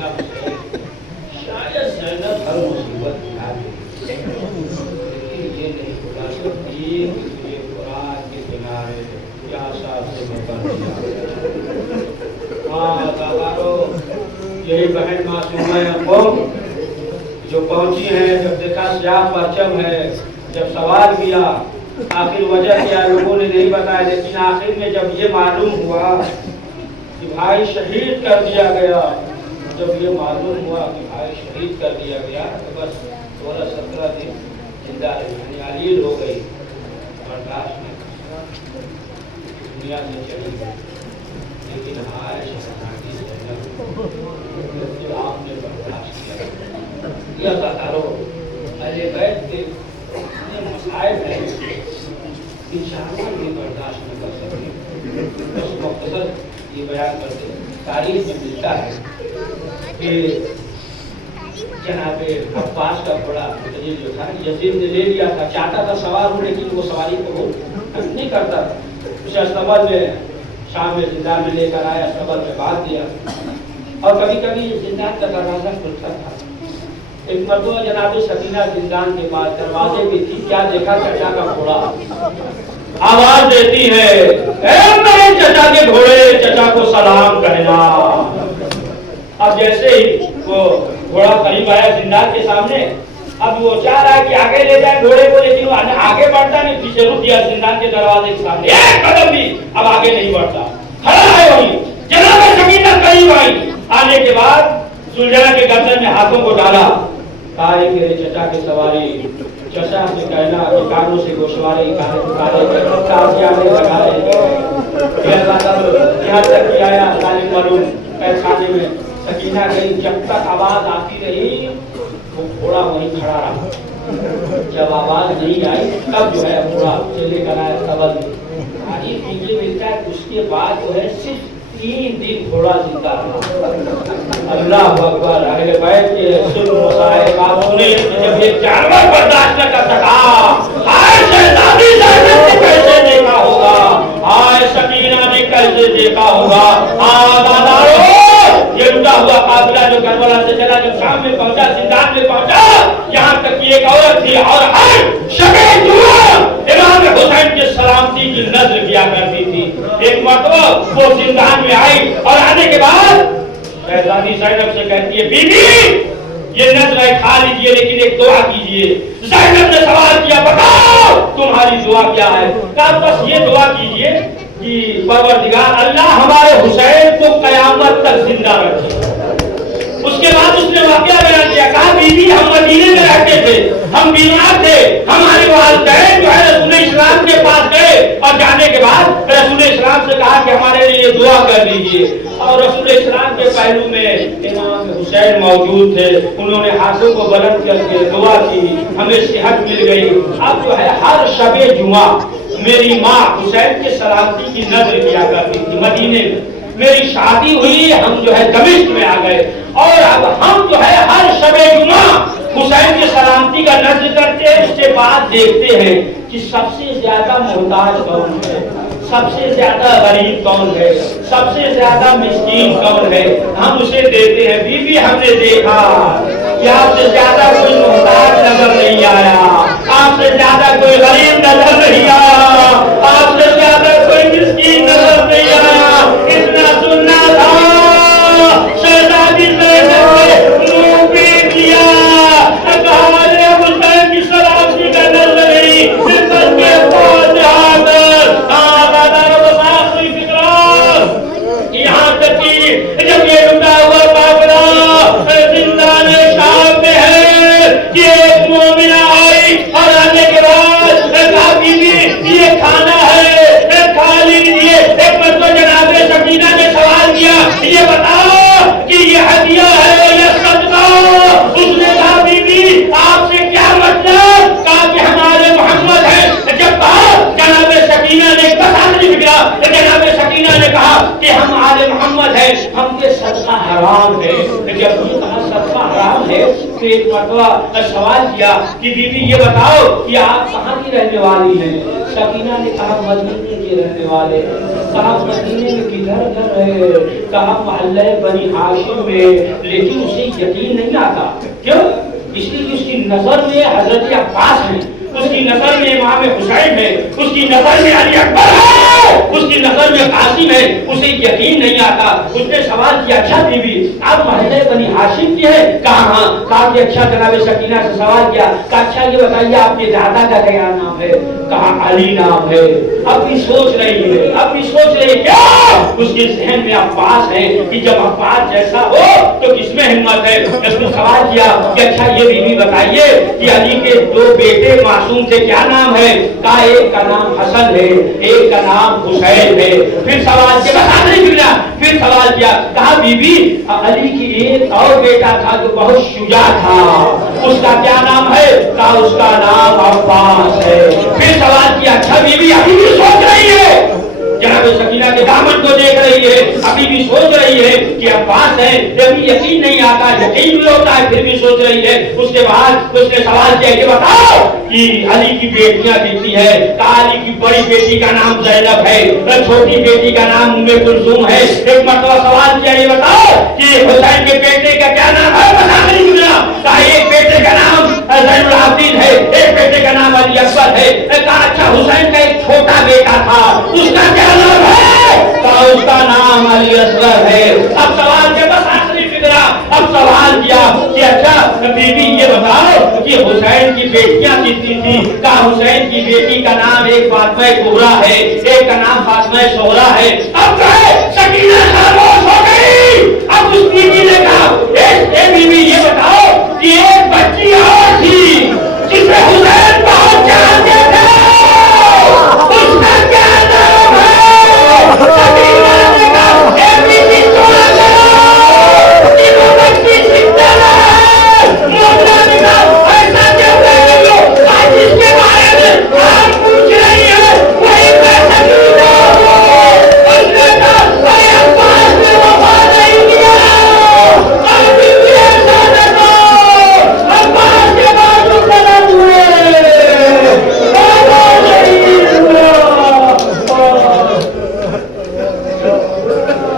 شاید زینب ہر مصیبت اٹھا دے، لیکن یہ نہیں بولا کہ دین کے قرآن کے کنارے کیا صاحب سے موقع دیا۔ ہاں دادارو، یہی بہن معصومہ قوم جو پہنچی ہیں، جب دیکھا سیاہ پرچم ہے، جب سوال کیا آخر وجہ کیا لوگوں نے نہیں بتایا، لیکن آخر میں جب یہ معلوم ہوا کہ بھائی شہید کر دیا گیا، جب یہ معلوم ہوا کہ بھائی شہید کر دیا گیا تو بس 16-17 دن زندہ رہی، یعنی علیل ہو گئی، برداشت نہیں دنیا سے چلی گئی۔ لیکن عائشہ شہزادی زینب جو آپ نے برداشت کیا، یہ بتارو اہل بیت کے اتنے مصائب ہیں انشاءاللہ یہ برداشت نہ کر سکتے۔ بس مختصر یہ بیان کرتے تاریخ میں ملتا ہے کہ جناب عباس کا بڑا متجر جو تھا، یزید نے لے لیا تھا، چاہتا تھا سوار ہوں لیکن وہ سواری کو وہ نہیں کرتا، اسے استبل میں شام میں زندان میں لے کر آیا، استبل میں باندھ دیا، اور کبھی کبھی زندان کا دروازہ کھلتا تھا۔ ایک مرتبہ جناب سکینہ زندان کے پاس دروازے پہ تھی، کیا دیکھا چچا کا گھوڑا، آواز دیتی ہے اے میرے چچا کے گھوڑے، چچا کو سلام کہنا۔ اب جیسے ہی وہ گھوڑا قریب آیا زندان کے سامنے، اب وہ چاہ رہا ہے کہ آگے لے جائے گھوڑے کو، لیکن وہ آگے بڑھتا نہیں، پیچھے رک گیا زندان کے دروازے کے سامنے، ایک قدم بھی اب آگے نہیں بڑھتا، کھڑا ہے وہیں۔ جناب سکینہ قریب آئی، آنے کے بعد سلجھانا کے گردن میں ہاتھوں کو ڈالا، کہا میرے چچا کی سواری، چچا سے کہنا کہ کانوں سے گوشوارے تازیانے لگائے، یہاں تک کہ آیا ظالم معلوم قید خانے میں سکینہ گئی، جب تک آواز آتی رہی وہ گھوڑا وہیں کھڑا رہا، جب آواز نہیں آئی تب جو ہے گھوڑا چلے کر آیا سبل میں۔ تاریخ یہ ملتا ہے اس کے بعد جو ہے صرف 3 دن گھوڑا زندہ رہا۔ اللہ اکبر، اہل بیت کے سن مصائب آپ سنیں، جب ایک جانور برداشت نہ کر سکا، آئے شہزادی زینب نے کیسے دیکھا ہوگا، آئے سکینہ نے کیسے دیکھا ہوگا۔ دادارو، یہ لٹا ہوا قافلہ جو کربلا سے چلا، جب شام میں پہنچا، زندان میں پہنچا، یہاں تک کہ ایک عورت تھی اور ہر شب جمعہ امام حسین کے سلامتی کی نذر کیا کرتی تھی۔ ایک مرتبہ وہ زندان میں آئی اور آنے کے بعد شہزادی زینب سے کہتی ہے بی بی یہ نذر کھا لیجئے لیکن ایک دعا کیجئے۔ زینب نے سوال کیا بتاؤ تمہاری دعا کیا ہے؟ کہا بس یہ دعا کیجئے کہ پروردگار اللہ ہمارے حسین کو قیامت تک زندہ رکھے۔ اس کے بعد اس نے واقعہ بیان کیا، کہا بی بی ہم مدینے میں رہتے تھے، ہم بیمار تھے، ہمارے والدین جو ہے رسول اسلام کے پاس گئے اور جانے کے بعد رسول اسلام سے کہا کہ ہمارے لیے دعا کر دیجئے، اور رسول اسلام کے پہلو میں امام حسین موجود تھے، انہوں نے ہاتھوں کو بلند کر کے دعا کی، ہمیں صحت مل گئی۔ اب جو ہے ہر شب جمعہ میری ماں حسین کے سلامتی کی نذر کیا کرتی تھی مدینے میں۔ میری شادی ہوئی، ہم جو ہے دمشق میں آ گئے، اور اب ہم جو ہے ہر شب جمعہ حسین کی سلامتی کا نذر کرتے ہیں۔ اس کے بعد دیکھتے ہیں کہ سب سے زیادہ محتاج کون ہے، سب سے زیادہ غریب کون ہے، سب سے زیادہ مسکین کون ہے، ہم اسے دیتے ہیں۔ بی بی ہم نے دیکھا کہ آپ سے زیادہ کوئی محتاج نظر نہیں آیا، آپ سے زیادہ کوئی غریب نظر نہیں آیا، آپ سے زیادہ کوئی مسکین نظر نہیں آیا۔ اتنا سننا تھا شہزادی زینب نے منہ پیٹ لیا، کہا حسین کی سلامتی کا نظر نہیں، خدمت کے پاس یہاں تک کہ جب یہ لٹا ہوا قافلہ زندان شام میں ہے کہ ایک مومنہ آئی اور آنے کے بعد کہا بی بی یہ صدقہ حرام ہے. جب یہ کہا صدقہ حرام ہے تو ایک مرتبہ سوال کیا کہ بیوی یہ بتاؤ کہ آپ کہاں کی رہنے والی ہیں؟ سکینہ نے کہا مدینے کے رہنے والے. کہا مدینے میں کدھر گھر ہے؟ کہا محلہ بنی ہاشم میں. لیکن اسے یقین نہیں آتا. کیوں؟ اس لیے کہ اس کی نظر میں حضرت عباس ہیں، اس کی نظر میں امام حسین ہے، اس کی نظر میں علی اکبر ہے، اس کی نظر میں قاسم ہے. اسے یقین نہیں آتا. اس نے سوال کیا اچھا بیوی آپ محلہ بنی ہاشم کی ہے؟ کہا ہاں. کہا کہ اچھا جناب سکینہ سے سوال کیا. کہا اچھا یہ بتائیے آپ کے دادا کا کیا نام ہے؟ کہا علی نام ہے. اب بھی سوچ رہی ہے، اب بھی سوچ رہی ہے. کیا اس کے ذہن میں عباس ہے کہ جب عباس جیسا ہو تو کس میں ہمت ہے. اس نے سوال کیا کہ اچھا یہ بیوی بتائیے کہ علی کے دو بیٹے معصوم تھے کیا نام ہے؟ کہا ایک کا نام حسن ہے، ایک کا نام حسین ہے. پھر سوال کیا بتا نہیں ملا. پھر سوال کیا. کہا بی بی علی کی ایک اور بیٹا تھا جو بہت شجاع تھا، اس کا کیا نام ہے؟ کہا اس کا نام عباس ہے. پھر سوال کیا اچھا بی بی ابھی بھی سوچ رہی ہے، جناب سکینہ کے دامن کو دیکھ رہی ہے، ابھی بھی سوچ رہی ہے کہ عباس ہے. ابھی یقین نہیں آتا، یقین بھی ہوتا ہے پھر بھی سوچ رہی ہے. اس کے بعد اس نے سوال کیا کہ بتاؤ کہ علی کی بیٹیاں کتنی ہے؟ کہا علی کی بڑی بیٹی کا نام زینب ہے، چھوٹی بیٹی کا نام ام کلثوم ہے. ایک مرتبہ سوال کیا یہ بتاؤ کہ حسین کے بیٹے کا کیا نام ہے؟ بتا نہیں ملا. کہا ایک بیٹے کا نام زین العابدین ہے، ایک بیٹے کا نام علی اکبر ہے. کہا اچھا حسین کا ایک چھوٹا بیٹا تھا اس کا کیا نام ہے؟ کہا اس کا نام علی اصغر ہے. اب سوال کیا بس آخری فکرہ. اب سوال کیا کہ اچھا بی بی یہ بتاؤ کہ حسین کی بیٹیاں کتنی تھی؟ کہا حسین کی بیٹی کا نام ایک فاطمہ کبریٰ ہے، ایک کا نام فاطمہ صغریٰ ہے. اب کہے سکینہ